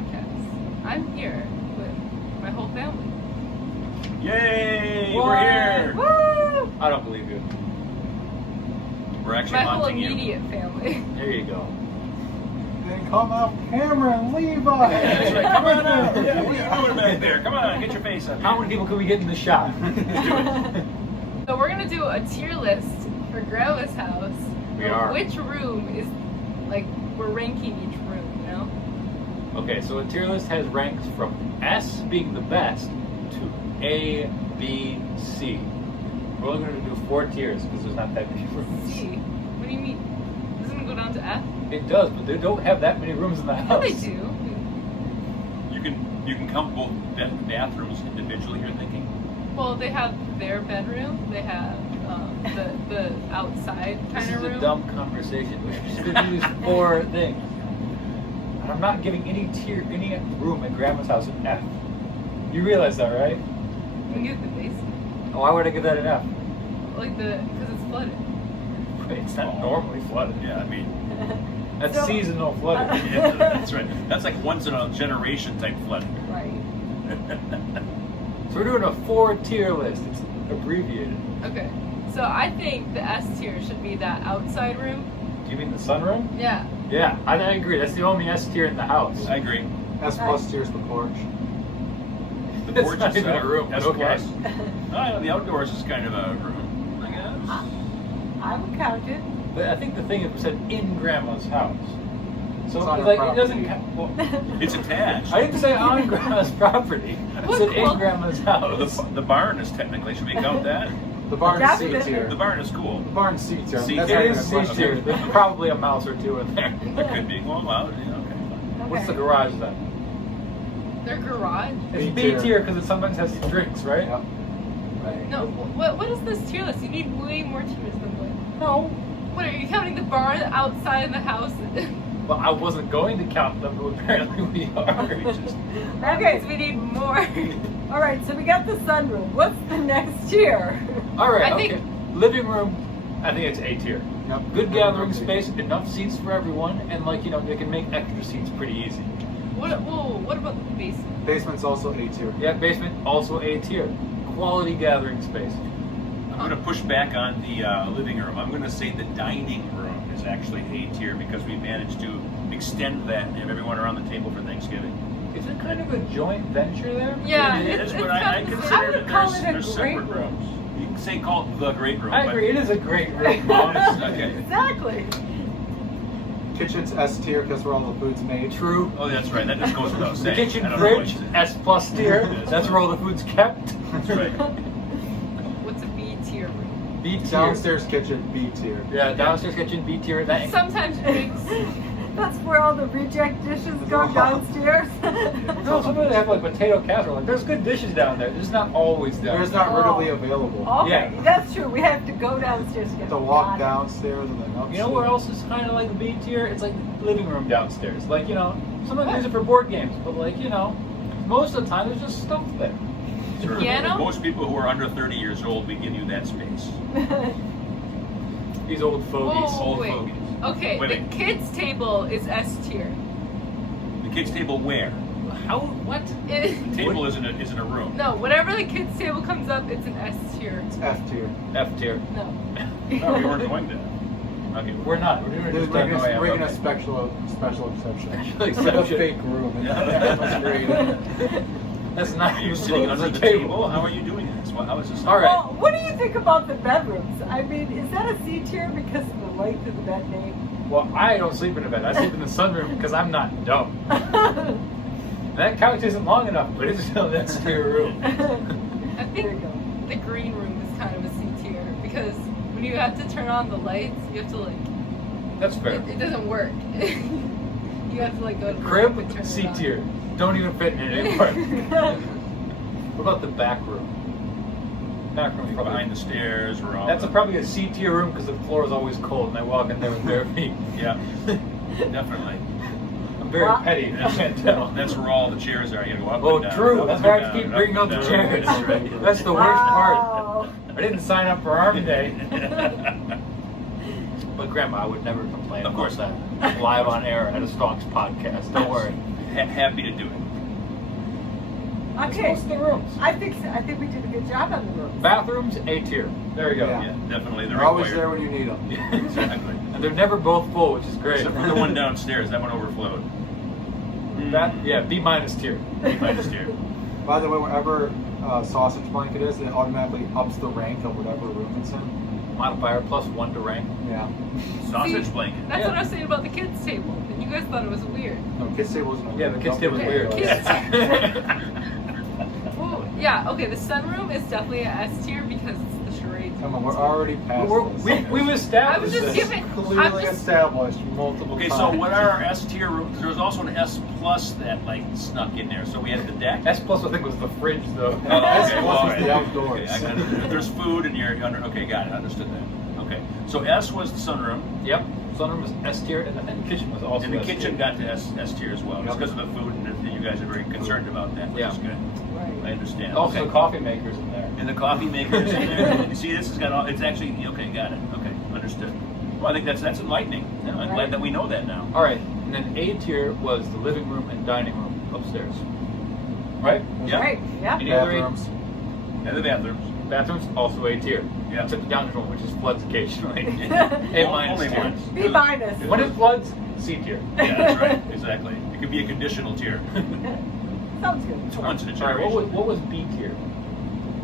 podcast. I'm here with my whole family. Yay! What? We're here! Woo! I don't believe you. We're actually My whole haunting you. immediate family. There you go. Then come out, Cameron, Levi. That's right. Come on out. Yeah, what are you doing back there? Come on, get your face up. How many people can we get in the shop? So we're gonna do a tier list for Grandma's house. We of are. Which room is, like, we're ranking each room, you know? Okay, so a tier list has ranks from S being the best to A, B, C. We're only going to do 4 tiers because there's not that many rooms. C. What do you mean? Doesn't it go down to F? It does, but they don't have that many rooms in the Yeah, house. they do. You can count both bathrooms individually, you're thinking? Well, they have their bedroom. They have the outside This kind is of a room. dumb conversation. We should just use 4 things. And I'm not giving any room at Grandma's house an F. You realize that, right? You can get the basement, Oh, why would I give that an F? because it's flooded. It's not normally flooded. Yeah, I mean, That's So- seasonal flooding. yeah, that's right. That's like once in a generation type flooding. Right. So we're doing a 4-tier list. It's abbreviated. Okay. So I think the S tier should be that outside room. Do you mean the sunroom? Yeah. Yeah, I agree. That's the only S tier in the house. I agree. S plus tier's the porch. The It's porch not is even a room, S but okay. plus. Oh, the outdoors is kind of a room, I guess. I would count it. But I think the thing is we said in Grandma's house. So It's on her like it property. doesn't count. Well, It's attached. I didn't say on Grandma's property. I What said in qual- Grandma's house. The barn is technically, should we count that? The barn's That's C it. tier. The barn is cool. The barn's C tier. C That's tier. not It even is a C question. tier. There's probably a mouse or 2 in there. There could be. Well, yeah, okay. What's the Okay. garage then? Their garage. It's B B tier. tier because it sometimes has drinks, right? Yep. Right. No. What is this tier list? You need way more tiers than what? No. What are you counting the barn outside of the house? Well, I wasn't going to count them, but apparently we are. Okay. So we need more. All right. So we got the sunroom. What's the next tier? All right. I Okay. think- Living room. I think it's A tier. Yep. Good gathering space, enough seats for everyone, and they can make extra seats pretty easy. What about the basement? Basement's also A tier. Yeah, basement also A tier. Quality gathering space. I'm going to push back on the living room. I'm going to say the dining room is actually A tier because we managed to extend that and have everyone around the table for Thanksgiving. Is it kind of a joint venture there? Yeah, It it's is, but I kind of- consider I would that call there's, it a there's great separate room. rooms. You can say call it the great room. I but- agree. It is a great room. Okay. Exactly. Kitchen's S tier because where all the food's made. True. Oh, that's right. That just goes without The saying. kitchen I don't know what fridge, you said. S plus tier. That's where all the food's kept. That's right. What's a B tier room? B tier. Downstairs kitchen, B tier. Yeah, downstairs kitchen, B tier. That Sometimes drinks. That's where all the reject dishes go downstairs. No, sometimes they have like potato casserole. Like, there's good dishes down there. It's just not always down. There's not readily available. Okay, Yeah. that's true. We have to go downstairs to get To them. walk Got it. downstairs and then upstairs. You know where else is kind of like B tier? It's like living room downstairs. Like, sometimes they use it for board games, but most of the time there's just stuff there. For Piano? most people who are under 30 years old, we give you that space. These old fogies. Whoa, Old wait. fogies. Okay, Wait, the wait. kids' table is S tier. The kids' table where? How? What? Table isn't a room. No, whenever the kids' table comes up, it's an S tier. It's F tier. F tier. No. No, we weren't going to. Okay, We're not. We're doing it just We're that way. gonna a special exception. Special Like a exception. fake room. And that's great. That's not Are you even sitting close under to the table? How are you doing this? How is this? All right. Well, what do you think about the bedrooms? I mean, is that a C tier because of the length of the bed name? Well, I don't sleep in a bed. I sleep in the sunroom because I'm not dumb. That couch isn't long enough, but it's still an S tier room. I There you think go. the green room is kind of a C tier because when you have to turn on the lights, you have to That's fair. it doesn't work. You have to go to the room Crib, and turn it C on. tier. Don't even fit in it anymore. What about the back room? Back room Behind probably. the stairs, we're all. That's probably a C tier room because the floor is always cold and I walk in there with bare feet. Yeah, definitely. I'm very Well- petty, I can't tell. That's where all the chairs are. You gotta go up Oh, and down. true. up That's and why I down, keep up bringing and up the down. chairs. That's right. That's the worst part. Wow. I didn't sign up for Army Day. But Grandma, I would never complain Of course about that live on air at a Stonks podcast. Don't worry. happy to do it. Okay. Most of the rooms. I think we did a good job on the rooms. Bathrooms, A tier. There you go. Yeah. Yeah, definitely. They're They're always required. there when you need them. Yeah, exactly. And they're never both full, which is great. Except for the one downstairs, that one overflowed. B minus tier. Minus tier. By the way, wherever sausage blanket is, it automatically ups the rank of whatever room it's in. Modifier +1 to rank. Yeah. Sausage See, blanket. That's Yeah. what I was saying about the kids' table. And you guys thought it was weird. No, kids table's no. Yeah, the kids' table's Okay, weird. kids- Well, yeah, okay, the sunroom is definitely an S tier because it's the charades. Come on, we're already past this. We've established I was just this. giving. Clearly I'm just. established multiple Okay, times. so what are our S tier rooms? There was also an S plus that like snuck in there. So we had the deck. S plus I think was the fridge though. Oh, S okay, plus well, is all the right. outdoors. Okay, I got it. There's food and you're under. Okay, got it. Understood that. Okay, so S was the sunroom, Yep. Sunroom was S tier, and then the kitchen was also and the S kitchen tier. got to S tier as well. Just Yep. because of the food, and you guys are very concerned about that, which Yeah. is good. I Right. understand. Also Okay. coffee makers in there. And the coffee makers in there. You see, this has got all. It's actually okay. Got it. Okay, understood. Well, I think that's enlightening. Yeah, I'm glad that we know that now. All right, and then A tier was the living room and dining room upstairs. Right? Yeah. Right. Yeah. Any other Bathrooms. And the bathrooms. Bathrooms also A tier. Yeah. Except the dining room, which is floods occasionally. Only A minus tier. once. B minus. When it floods, C tier. Yeah, that's right. Exactly. It could be a conditional tier. Sounds good. It's once in a All right, generation. what was B tier?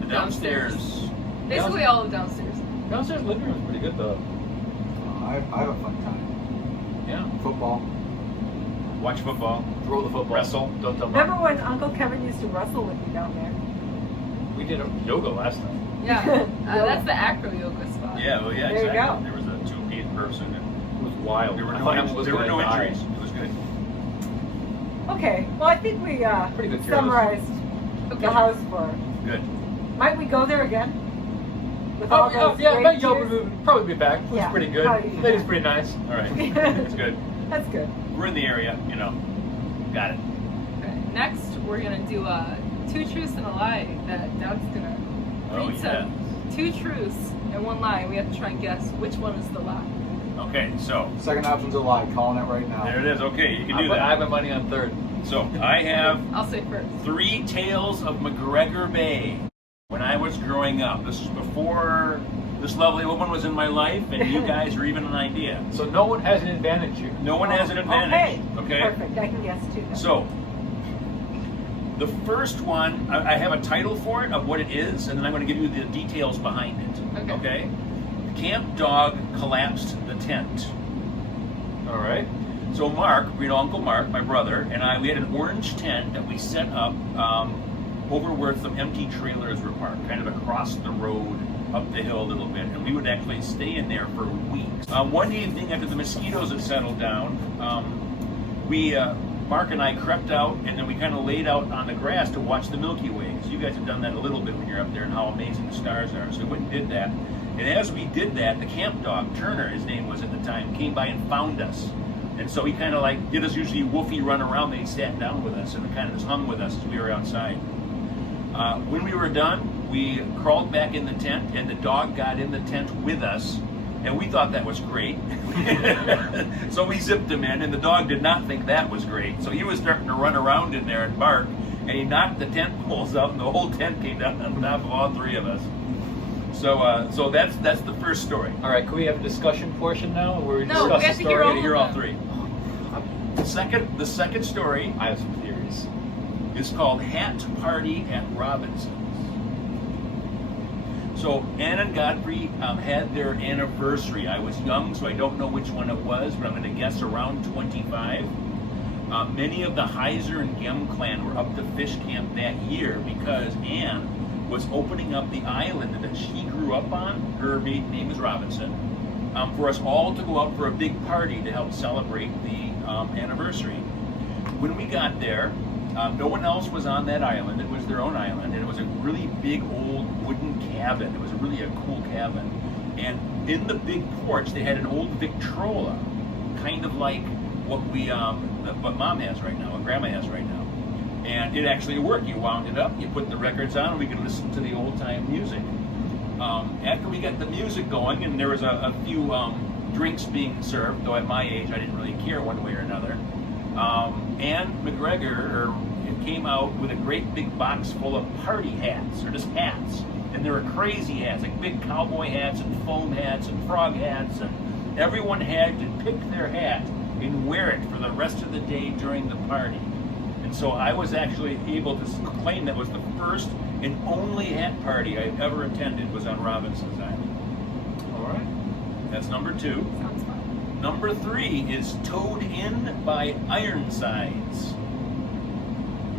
The downstairs. Basically all of downstairs. Downstairs living room is pretty good though. I have a fun time. Yeah. Football. Watch football. Throw the football. Wrestle. Don't tell Remember mom. when Uncle Kevin used to wrestle with me down there? We did a yoga last time. Yeah. That's the acro yoga spot. Yeah, well, yeah, There you exactly. go. There was a 2-piece person, and It was wild. there were I no, thought Emma was there were gonna no die. injuries. It was good. Okay. Well, I think we Pretty good tier list. summarized Okay. the house for. Good. Might we go there again? With Oh, all yeah, those yeah, great but Yoga cheers? would probably be back. It was Yeah, pretty good. probably be Lady's back. pretty nice. All right. That's good. That's good. We're in the area, you know. Got it. Okay. Next, we're gonna do 2 truths and a lie that Doug's gonna Oh, read yeah. some 2 truths and 1 lie. We have to try and guess which one is the lie. Okay, so Second option's a lie. Calling it right now. there it is. Okay, you can do I have that. my money on third. So I have I'll say first. 3 Tales of McGregor Bay. When I was growing up, this was before this lovely woman was in my life, and you guys are even an idea. So no one has an advantage here. No one has an advantage. Okay. Perfect. I can guess too. Then. So, the first one, I have a title for it of what it is, and then I'm going to give you the details behind it. Okay. The camp dog collapsed the tent. All right. So Mark, Uncle Mark, my brother, and I, we had an orange tent that we set up over where some empty trailers were parked, kind of across the road, up the hill a little bit, and we would actually stay in there for weeks. One evening after the mosquitoes had settled down, Mark and I crept out, and then we kind of laid out on the grass to watch the Milky Way, because you guys have done that a little bit when you're up there and how amazing the stars are. So we went and did that. And as we did that, the camp dog, Turner, his name was at the time, came by and found us. And so he kind of like did his usually woofy run around, and he sat down with us and kind of just hung with us as we were outside. When we were done, we crawled back in the tent, and the dog got in the tent with us, and we thought that was great. So we zipped him in, and the dog did not think that was great. So he was starting to run around in there and bark, and he knocked the tent poles out, and the whole tent came down on top of all 3 of us. So that's the first story. All right. Can we have a discussion portion now, where we No, discuss we have the to hear story? all We're gonna hear all of 3. The second story I have some theories. is called Hat Party at Robinson's. So Ann and Godfrey had their anniversary. I was young, so I don't know which one it was, but I'm going to guess around 25. Many of the Heiser and Gem clan were up to fish camp that year because Ann was opening up the island that she grew up on. Her maiden name is Robinson. For us all to go out for a big party to help celebrate the anniversary. When we got there, no one else was on that island. It was their own island, and it was a really big old wooden cabin. It was really a cool cabin. And in the big porch, they had an old Victrola, kind of like what Mom has right now, what Grandma has right now. And it actually worked. You wound it up, you put the records on, and we could listen to the old time music. After we got the music going, and there was a few drinks being served, though at my age I didn't really care one way or another. Ann McGregor came out with a great big box full of party hats, or just hats. And there were crazy hats, like big cowboy hats and foam hats and frog hats, and everyone had to pick their hat and wear it for the rest of the day during the party. And so I was actually able to claim that was the first and only hat party I ever attended was on Robinson's Island. All right. That's number 2. Sounds fun. Number 3 is Towed In by Ironsides.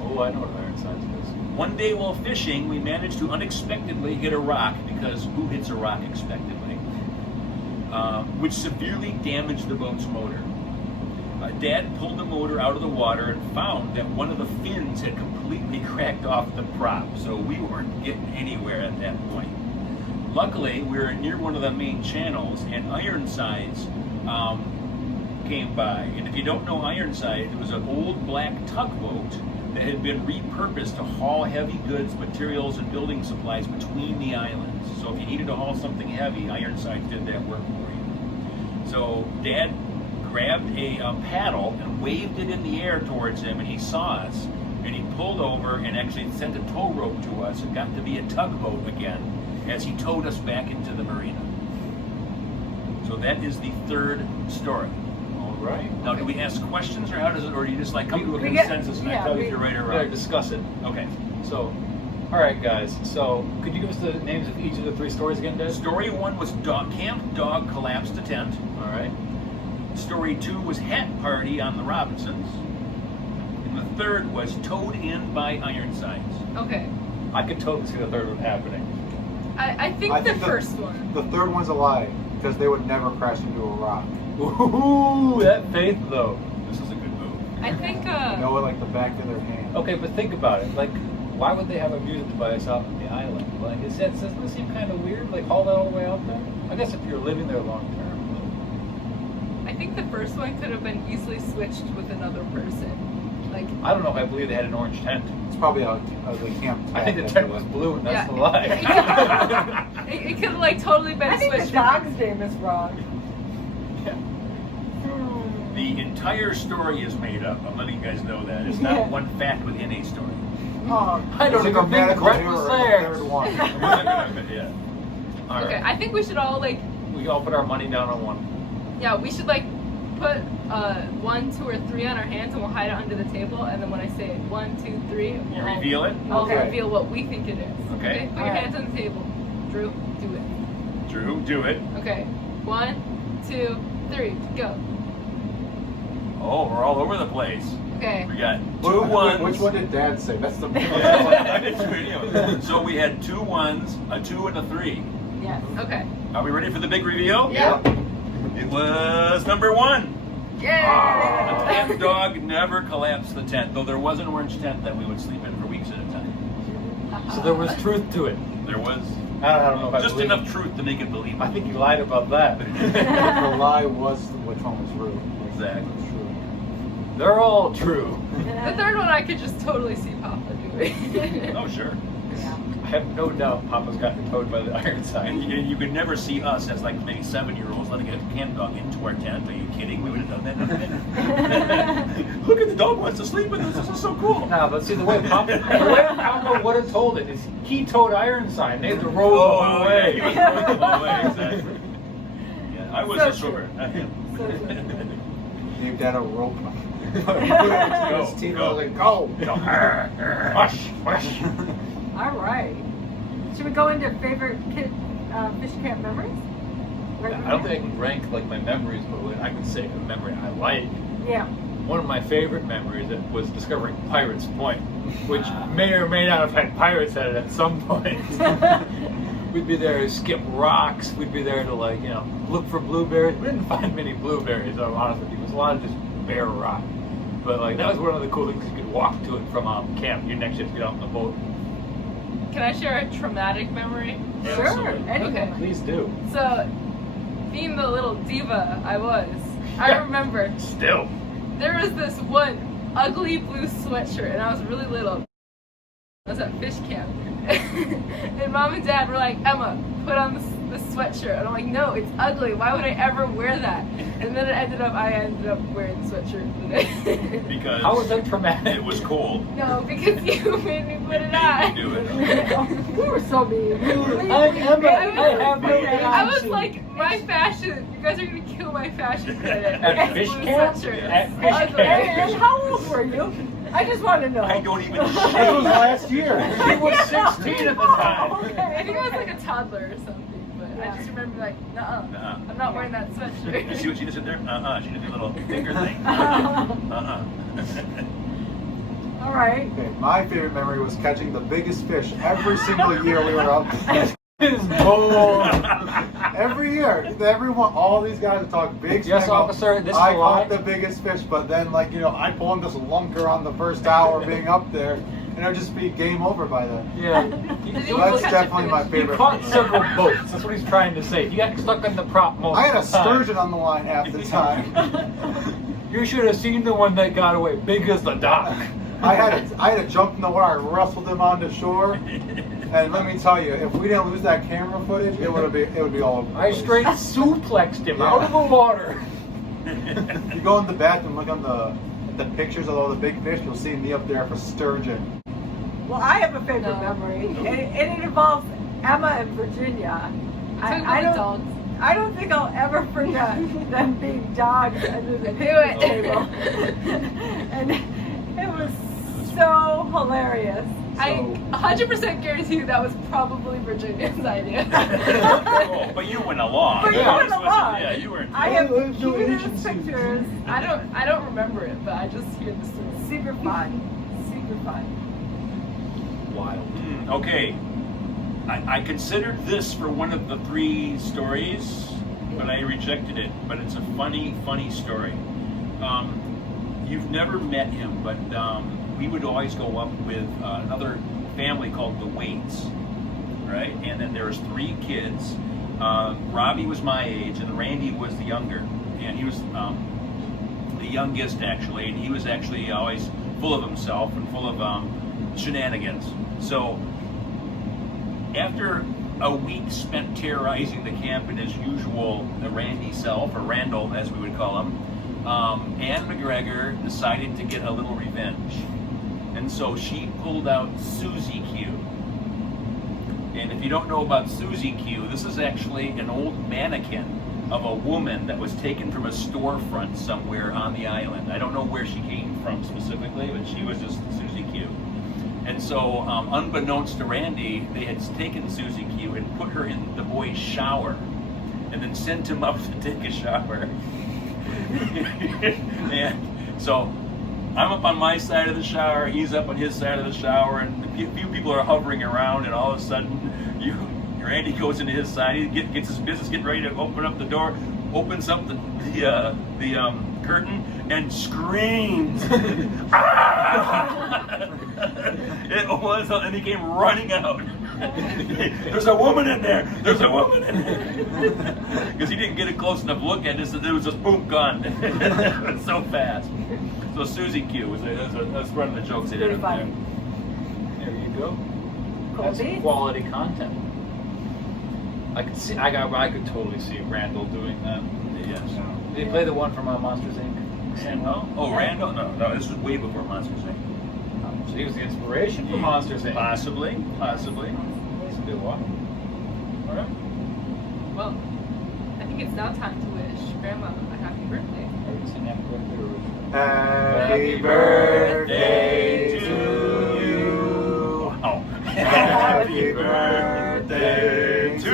Oh, I know what Ironsides is. One day while fishing, we managed to unexpectedly hit a rock, because who hits a rock expectedly? Which severely damaged the boat's motor. Dad pulled the motor out of the water and found that one of the fins had completely cracked off the prop, so we weren't getting anywhere at that point. Luckily, we were near one of the main channels, and Ironsides came by. And if you don't know Ironsides, it was an old black tugboat that had been repurposed to haul heavy goods, materials, and building supplies between the islands. So if you needed to haul something heavy, Ironsides did that work for you. So Dad grabbed a paddle and waved it in the air towards him, and he saw us, and he pulled over and actually sent a tow rope to us and got to be a tugboat again as he towed us back into the marina. So that is the 3rd story. All right. Now, do we ask questions, or how does it, or do you just like come to a We get- consensus and I yeah, tell you we- if you're right or We're gonna wrong? discuss it. Okay. So, all right, guys. So, could you give us the names of each of the 3 stories again, Des? Story 1 was Camp Dog Collapsed a Tent. All right. Story 2 was Hat Party on the Robinsons. And the 3rd was Towed In by Ironsides. Okay. I could totally see the 3rd one happening. I think I the think first one. The 3rd one's a lie, because they would never crash into a rock. Ooh, that faith though. This is a good move. I think You know it like the back of their hand. Okay, but think about it. Like, why would they have a music device out on the island? Like, doesn't it seem kind of weird? Like, haul that all the way out there? I guess if you're living there long term. I think the first one could have been easily switched with another person. Like, I don't know if I believe they had an orange tent. It's probably a camp. I think the tent was blue, and that's Yeah. the lie. it could have like totally been I think the switched. dog's name is wrong. Yeah. The entire story is made up. I'm letting you guys know that. It's not Yeah. one fact within a story. Oh, I don't It's a even think grammatical Brett error was in the there. 3rd one. Yeah. All Okay, right. I think we should all like, We all put our money down on one. yeah, we should like put 1, 2, or 3 on our hands, and we'll hide it under the table. And then when I say 1, 2, 3, You we'll reveal it? I'll Okay. reveal what we think it is. Okay. Put your Alright. hands on the table. Drew, do it. Drew, do it. Okay. 1, 2, 3, go. Oh, we're all over the place. Okay. We got 2 ones. Which one did Dad say? That's the I did 2 anyway. So we had 2 1s, a 2, and a 3. yes. Okay. Are we ready for the big reveal? Yeah. It was number 1. The Yeah. camp dog never collapsed the tent, though there was an orange tent that we would sleep in for weeks at a time. So there was truth to it. There was I don't know if I just believe enough it. truth to make it believable. I think you lied about that. The lie was which one was true. Exactly. It's true. They're all true. The 3rd one I could just totally see Papa doing. Oh, sure. I have no doubt Papa's gotten towed by the Ironside. And you could never see us as like maybe 7-year-olds letting a camp dog into our tent. Are you kidding? We would have done that. Look at the dog wants to sleep with us. This is so cool. Nah, but see the way Papa would have told it is he towed Ironside. They had to roll him away. He was throwing them away, exactly. Yeah, I was So a swimmer. not him. So true. Gave Dad a rope. Put it Go, between his teeth. go. I was like, go. Hush, hush. All right. Should we go into favorite fish camp memories? I don't think I can rank like my memories, but I can say a memory I like. Yeah. One of my favorite memories was discovering Pirates Point, which may or may not have had pirates at it at some point. We'd be there to skip rocks. We'd be there to look for blueberries. We didn't find many blueberries, I'm honest with you. It was a lot of just bare rock. But that was one of the cool things. You could walk to it from camp. You next have to get out on the boat. Can I share a traumatic memory? Sure. Absolutely. Anyone. Okay. Please do. So, being the little diva I was, I remember Still. there was this one ugly blue sweatshirt, and I was really little. I was at fish camp, and Mom and Dad were like, "Emma, put on this sweatshirt," and I'm like, "No, it's ugly. Why would I ever wear that?" And then I ended up wearing the sweatshirt today. Because How was that traumatic? it was cold. No, because you made me put it on. You do it. We were so mean. I have no I was reaction. like, my fashion, you guys are gonna kill my fashion credit. At Blue fish camp? sweatshirt. At fish Ugly. camp? And how old were you? I just want to know. I don't even That was shave. last year. She was 16 at the time. Oh, okay. I think I was like a toddler or something, but I just remember like, nuh-uh, Nuh-uh. I'm not wearing that You sweatshirt. see what she just did there? She did a little finger thing. All right. Okay, my favorite memory was catching the biggest fish every single year we were out there. Bull. Every year, everyone, all these guys would talk big. Yes, snag. officer, this is I a lie. caught the biggest fish, but then, like, you know, I pull in this lunker on the first hour being up there, and it'd just be game over by then. Yeah. Did So you that's catch a definitely my fish? You favorite. caught several boats. That's what he's trying to say. You got stuck in the prop most I had a of the time. sturgeon on the line half the time. You should have seen the one that got away, big as the dock. I had to jump in the water, wrestled him onto shore, and let me tell you, if we didn't lose that camera footage, it would be all over. the I place. straight suplexed him out of the water. You go in the bathroom, look on the pictures of all the big fish, you'll see me up there for sturgeon. Well, I have a favorite No. memory, and it involves Emma and Virginia. I don't think I'll ever forget them being dogs under the picnic table. And it was so hilarious. I 100% guarantee you that was probably Virginia's idea. Oh, but you went along. But you Yeah, went this wasn't- along. Yeah, you weren't. I have Well, no cutest agency. pictures. I don't remember it, but I just hear the story. Super fun. Super fun. Wild. Okay. I considered this for one of the 3 stories, but I rejected it. But it's a funny, funny story. You've never met him, but we would always go up with another family called the Waits, right? And then there was 3 kids. Robbie was my age, and Randy was the younger, and he was the youngest actually, and he was actually always full of himself and full of shenanigans. So after a week spent terrorizing the camp in his usual Randy self, or Randall as we would call him, Ann McGregor decided to get a little revenge. And so she pulled out Susie Q. And if you don't know about Susie Q, this is actually an old mannequin of a woman that was taken from a storefront somewhere on the island. I don't know where she came from specifically, but she was just Susie Q. And so, unbeknownst to Randy, they had taken Susie Q and put her in the boy's shower, and then sent him up to take a shower. And so, I'm up on my side of the shower, he's up on his side of the shower, and a few people are hovering around, and all of a sudden, Randy goes into his side, he gets his business, getting ready to open up the door, opens up the curtain, and screams. Ah! It was, and he came running out. There's a woman in there. There's a woman in there. Because he didn't get a close enough look at this, and it was just boom, gone. It was so fast. So Susie Q that's one of the jokes they did up there. There you go. That's Colby? quality content. I could totally see Randall doing that. Yes. Did he play the one from Monsters Inc? Randall? Oh, Randall? No, this was way before Monsters Inc. So he was the inspiration for Monsters Inc. Possibly. That's a good one. All right. Well, I think it's now time to wish Grandma a happy birthday. Are we singing happy birthday or was Happy birthday to you. Oh. Happy birthday to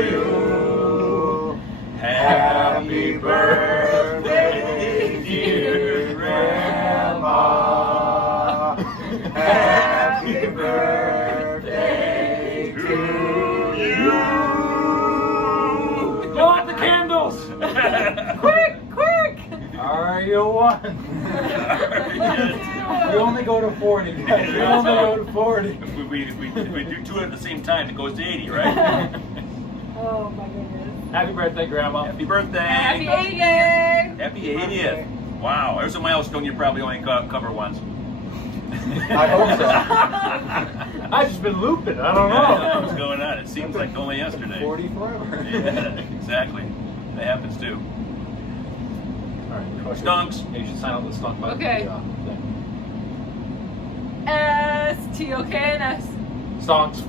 you. Happy birthday, dear Grandma. Happy birthday to you. Blow out the candles! Quick, quick! Are you one? We only go to 40. We only go to 40. If we do 2 at the same time, it goes to 80, right? Oh my goodness. Happy birthday, Grandma. Happy birthday! Happy 80th! Happy 80th! Wow, there's a milestone you probably only cover once. I hope so. I've just been looping. I don't I don't know know. what's going on. It seems like only yesterday. 40 forever. Yeah, exactly. That happens too. Stonks. You should sign up with Stonks. By Okay. the thing. S-T-O-K-N-S. Stonks.